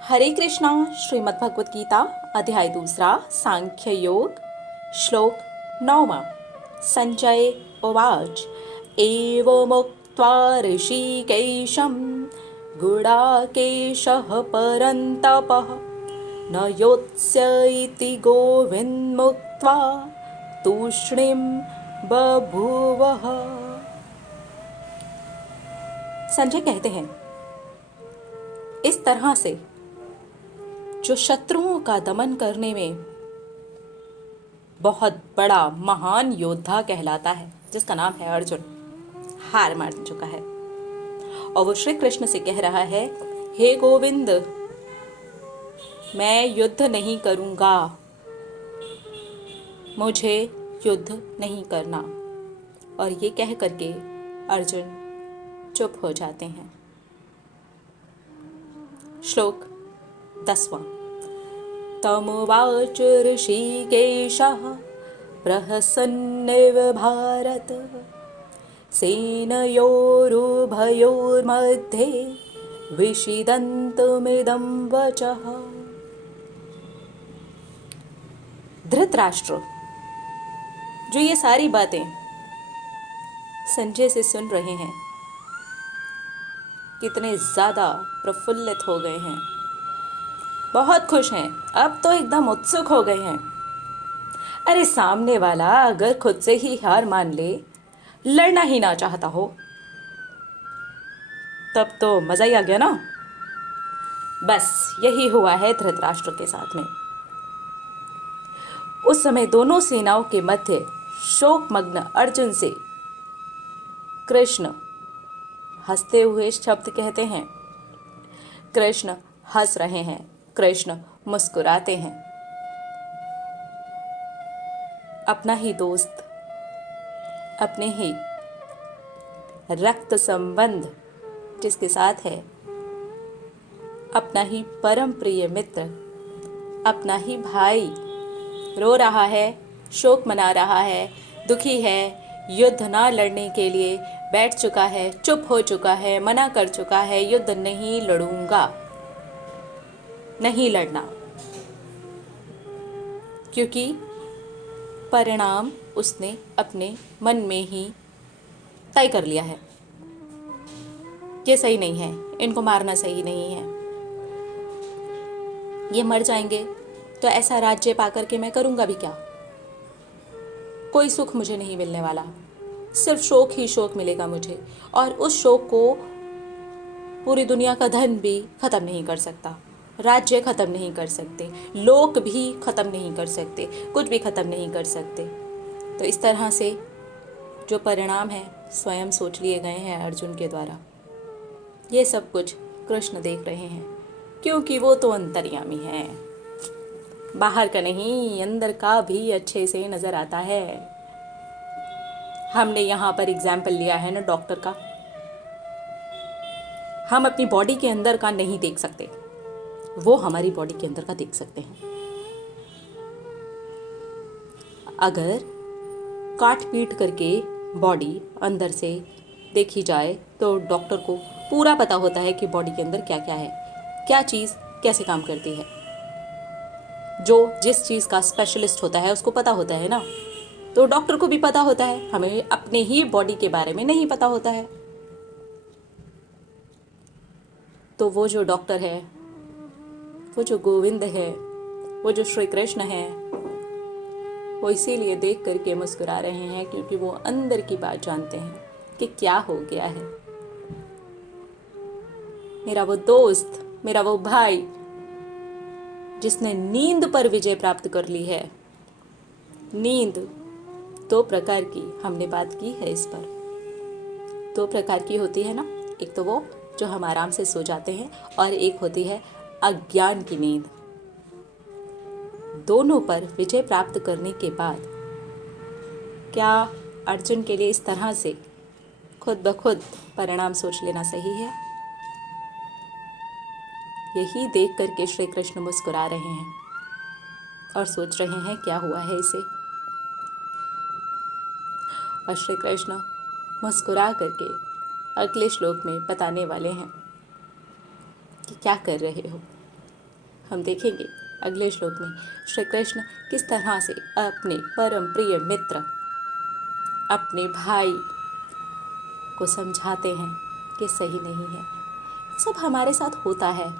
हरे कृष्णा। श्रीमद् भगवत गीता अध्याय 2 सांख्य योग श्लोक 9। संजय उवाच एवमुक्त्वा ऋषिकेशं गुडाकेशः परन्तपः न योत्स्य इति गोविन्दमुक्त्वा तूष्णीं बभूवः। संजय कहते हैं, इस तरह से जो शत्रुओं का दमन करने में बहुत बड़ा महान योद्धा कहलाता है, जिसका नाम है अर्जुन, हार मान चुका है और वो श्री कृष्ण से कह रहा है, हे गोविंद, मैं युद्ध नहीं करूंगा, मुझे युद्ध नहीं करना। और ये कह करके अर्जुन चुप हो जाते हैं। श्लोक 10। तमुवाच ऋषिकेशः प्रहसन्निव भारत सेनयोरुभयोर्मध्ये विषीदन्तमिदं वचः। धृतराष्ट्र जो ये सारी बातें संजय से सुन रहे हैं, कितने ज़्यादा प्रफुल्लित हो गए हैं, बहुत खुश हैं, अब तो एकदम उत्सुक हो गए हैं। अरे सामने वाला अगर खुद से ही हार मान ले, लड़ना ही ना चाहता हो, तब तो मजा ही आ गया ना। बस यही हुआ है धृतराष्ट्र के साथ में। उस समय दोनों सेनाओं के मध्य शोकमग्न अर्जुन से कृष्ण हंसते हुए शब्द कहते हैं। कृष्ण हंस रहे हैं, कृष्ण मुस्कुराते हैं। अपना ही दोस्त, अपने ही रक्त संबंध जिसके साथ है, अपना ही परम प्रिय मित्र, अपना ही भाई रो रहा है, शोक मना रहा है, दुखी है, युद्ध ना लड़ने के लिए बैठ चुका है, चुप हो चुका है, मना कर चुका है, युद्ध नहीं लड़ूंगा, नहीं लड़ना, क्योंकि परिणाम उसने अपने मन में ही तय कर लिया है। ये सही नहीं है, इनको मारना सही नहीं है, ये मर जाएंगे तो ऐसा राज्य पाकर के मैं करूंगा भी क्या? कोई सुख मुझे नहीं मिलने वाला, सिर्फ शोक ही शोक मिलेगा मुझे, और उस शोक को पूरी दुनिया का धन भी खत्म नहीं कर सकता, राज्य खत्म नहीं कर सकते, लोक भी खत्म नहीं कर सकते, कुछ भी खत्म नहीं कर सकते। तो इस तरह से जो परिणाम है स्वयं सोच लिए गए हैं अर्जुन के द्वारा। ये सब कुछ कृष्ण देख रहे हैं, क्योंकि वो तो अंतर्यामी है, बाहर का नहीं अंदर का भी अच्छे से नजर आता है। हमने यहाँ पर एग्जाम्पल लिया है ना डॉक्टर का। हम अपनी बॉडी के अंदर का नहीं देख सकते, वो हमारी बॉडी के अंदर का देख सकते हैं। अगर काट पीट करके बॉडी अंदर से देखी जाए तो डॉक्टर को पूरा पता होता है कि बॉडी के अंदर क्या क्या है, क्या चीज़ कैसे काम करती है। जो जिस चीज़ का स्पेशलिस्ट होता है उसको पता होता है ना, तो डॉक्टर को भी पता होता है, हमें अपने ही बॉडी के बारे में नहीं पता होता है। तो वो जो डॉक्टर है, वो जो गोविंद है, वो जो श्री कृष्ण है, वो इसीलिए देख करके मुस्कुरा रहे हैं, क्योंकि वो अंदर की बात जानते हैं कि क्या हो गया है। मेरा वो दोस्त, मेरा वो भाई जिसने नींद पर विजय प्राप्त कर ली है। नींद 2 प्रकार की हमने बात की है, इस पर 2 प्रकार की होती है ना। एक तो वो जो हम आराम से सो जाते हैं, और एक होती है अज्ञान की नींद। दोनों पर विजय प्राप्त करने के बाद क्या अर्जुन के लिए इस तरह से खुद ब खुद परिणाम सोच लेना सही है? यही देख करके श्री कृष्ण मुस्कुरा रहे हैं और सोच रहे हैं क्या हुआ है इसे। और श्री कृष्ण मुस्कुरा करके अगले श्लोक में बताने वाले हैं कि क्या कर रहे हो, हम देखेंगे अगले श्लोक में श्री कृष्ण किस तरह से अपने परम प्रिय मित्र, अपने भाई को समझाते हैं कि सही नहीं है। सब हमारे साथ होता है,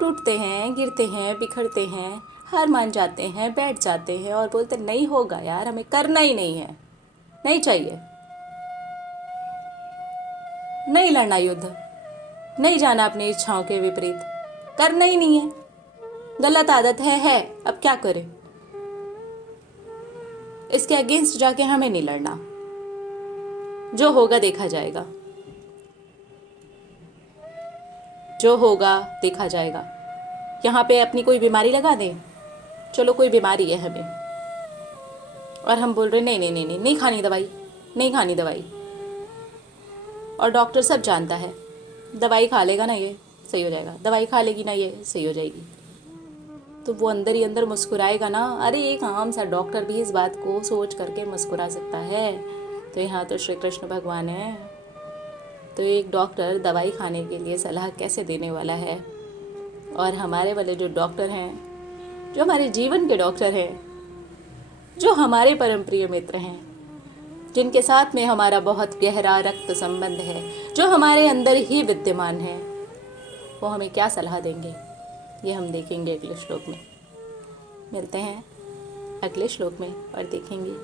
टूटते हैं, गिरते हैं, बिखरते हैं, हार मान जाते हैं, बैठ जाते हैं और बोलते नहीं होगा यार, हमें करना ही नहीं है, नहीं चाहिए, नहीं लड़ना युद्ध, नहीं जाना अपनी इच्छाओं के विपरीत, करना ही नहीं है, गलत आदत है, अब क्या करें, इसके अगेंस्ट जाके हमें नहीं लड़ना, जो होगा देखा जाएगा, जो होगा देखा जाएगा। यहाँ पे अपनी कोई बीमारी लगा दें, चलो कोई बीमारी है हमें और हम बोल रहे नहीं नहीं नहीं नहीं नहीं खानी दवाई, नहीं खानी दवाई, और डॉक्टर सब जानता है दवाई खा लेगा ना ये सही हो जाएगा, दवाई खा लेगी ना ये सही हो जाएगी, तो वो अंदर ही अंदर मुस्कुराएगा ना, अरे एक आम सा डॉक्टर भी इस बात को सोच करके मुस्कुरा सकता है, तो यहाँ तो श्री कृष्ण भगवान है, तो एक डॉक्टर दवाई खाने के लिए सलाह कैसे देने वाला है। और हमारे वाले जो डॉक्टर हैं, जो हमारे जीवन के डॉक्टर हैं, जो हमारे परम प्रिय मित्र हैं, जिनके साथ में हमारा बहुत गहरा रक्त संबंध है, जो हमारे अंदर ही विद्यमान है, वो हमें क्या सलाह देंगे, ये हम देखेंगे अगले श्लोक में। मिलते हैं अगले श्लोक में और देखेंगे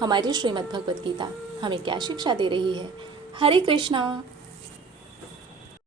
हमारी श्रीमद् भगवत गीता हमें क्या शिक्षा दे रही है। हरे कृष्णा।